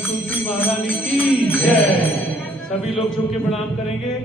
तुलसी महारानी की जय। सभी लोग झुक के प्रणाम करेंगे।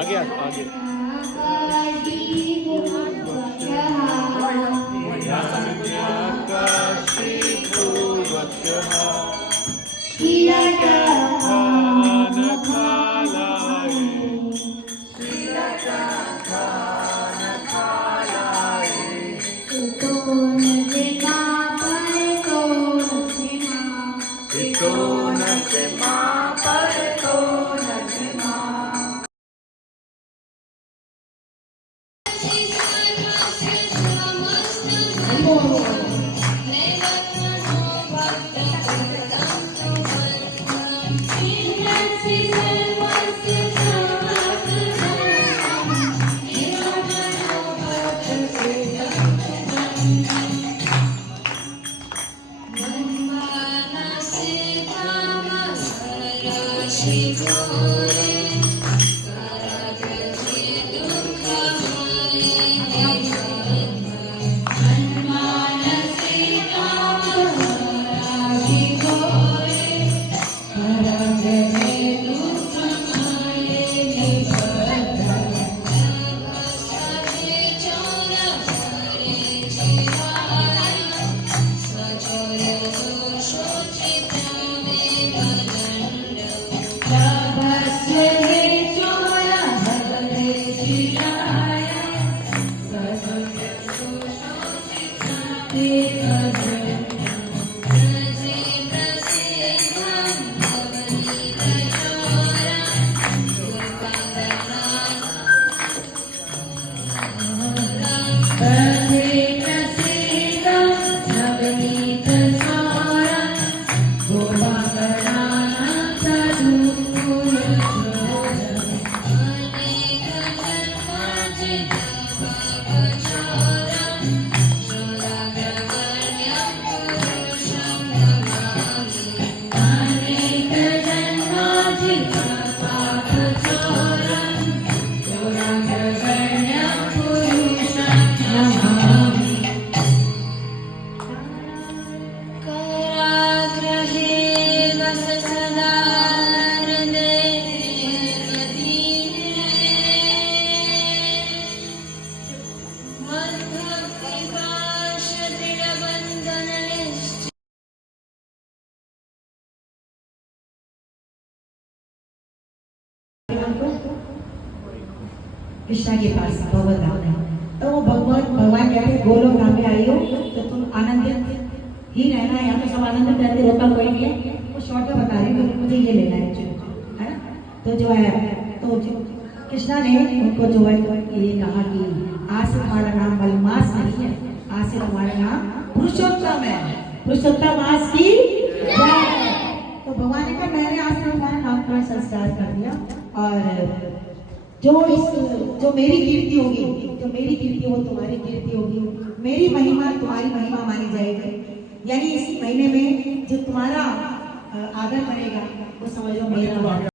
आगे कृष्णा के पास भगवत धाम में। तो वो भगवान कहते हैं गोलोक धाम में आई हो तो तुम आनंदित ही रहना है, यहाँ पे सब आनंदित रहते, रोका कोई नहीं है। वो शॉर्ट में बता रही हूँ मुझे ये लेना है है ना। तो जो है तो कृष्णा ने उनको जो है ये कहा कि आज से तुम्हारा नाम मलमास नहीं है, आज से तुम्हारा नाम पुरुषोत्तम है। पुरुषोत्तम मास की जय। तो भगवान ने कहा मैंने आज से तुम्हारा नामकरण संस्कार कर दिया और जो मेरी कीर्ति होगी, जो मेरी कीर्ति वो तुम्हारी कीर्ति होगी, मेरी महिमा तुम्हारी महिमा मानी जाएगी। यानी इस महीने में जो तुम्हारा आदर करेगा वो समझो मेरा।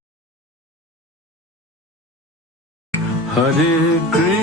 हरे कृष्ण